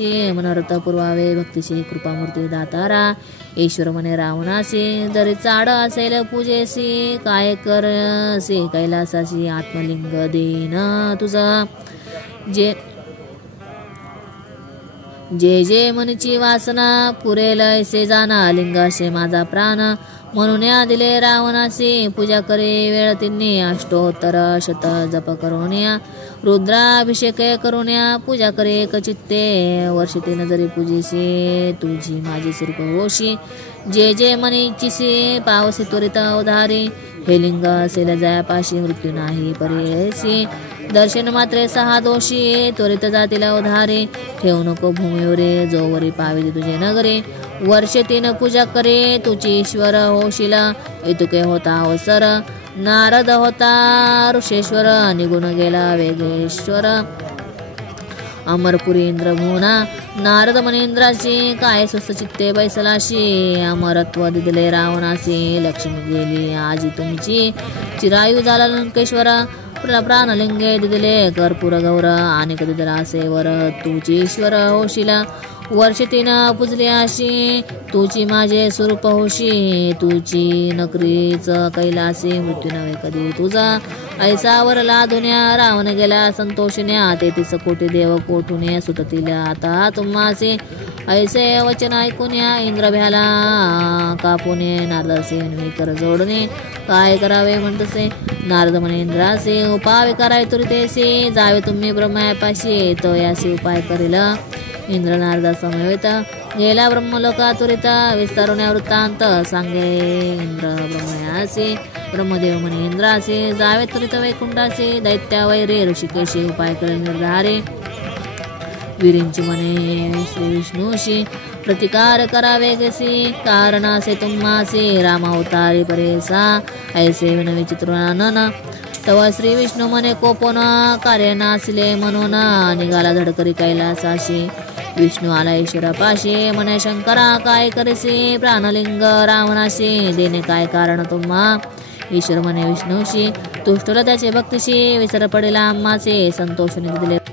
रावणाशी मनोरथ पुरवावे भक्तीशी कृपामूर्ती दातारा ईश्वर म्हणे रावणासी जरी चाड असेल पूजेसी काय करसी कैलासाशी आत्मलिंग देन तुझा जे जे जे मनची वासना पुरेल ऐसे जाना लिंगाशे माझा प्राण म्हणून दिले रावणासी पूजा करे वेळ तिन्ही अष्टोत्तर शत जप करुण्या रुद्राभिषेक करुण्या पूजा करे एकचित्ते वर्षिते जरी पूजेशी तुझी माझी सुरूप होशी जे जे मनीचीसी पावसी त्वरित उधारी हे लिंग असेल जयापाशी मृत्यू नाही परेसी दर्शन मात्रे सहा दोषी त्वरित जातील उधारे ठेवू नको भूमीवरे जोवरी पाविले तुझे नगरे वर्ष 3 पूजा करे तुझी ईश्वर होशिला इतुके होता अवसर नारद होता ऋषेश्वर निघून गेला वेगेश्वर अमरपुरी इंद्रभुवना नारद मनेंद्राची काय स्वस्त चित्ते बैसलाशी अमरत्व दिले रावणासी लक्ष्मी गेली आजी तुमची चिरायू झाला लंकेश्वर प्राणलिंगे दिले कर्पूर गौर आणि कधी दिलासेवर तुझी ईश्वर होशिला वर्ष 3 पूजले अशी तुझी माझे स्वरूप होशी तुझी नकरीच कैलासी मृत्यू नव्हे कधी तुझा ऐसावर लादुन्या रावण गेला संतोषण्या 33 कोटी देव कोठुने सुटतील आता तुम्हासे ऐसे वचन ऐकून्या इंद्र भ्याला कापुने नारदासे कर जोडणे काय करावे म्हणतसे नारद म्हणे इंद्रासे उपाय कराय तुरितेसे जावे तुम्ही ब्रह्मापाशी तो याशी उपाय करेल इंद्र नारदा समवेत गेला ब्रह्मलोका तुरिता विस्तारुण्या वृत्तांत सांगे इंद्र ब्रह्मयासी ब्रह्मदेव म्हणे इंद्रासे जावे तुरित वैकुंठासे दैत्या वैरे ऋषिकेशी उपाय करेल निर्धारे विरींची म्हणे श्री विष्णूशी प्रतिकार करावे गसी कारणासे तुम्हासे रामावतारी परेसा ऐसे विनवी चित्रनन तव श्री विष्णू म्हणे कोपोन कार्य नासिले म्हणून निघाला धडकरी कैलासाशी विष्णू आला ईश्वरापाशी म्हणे शंकरा काय करेसी प्राणलिंग रावणाशी देणे काय कारण तुम्हा ईश्वर म्हणे विष्णूशी तुष्टला त्याचे भक्तीशी विसर पडेला आम्हाचे संतोषने दिले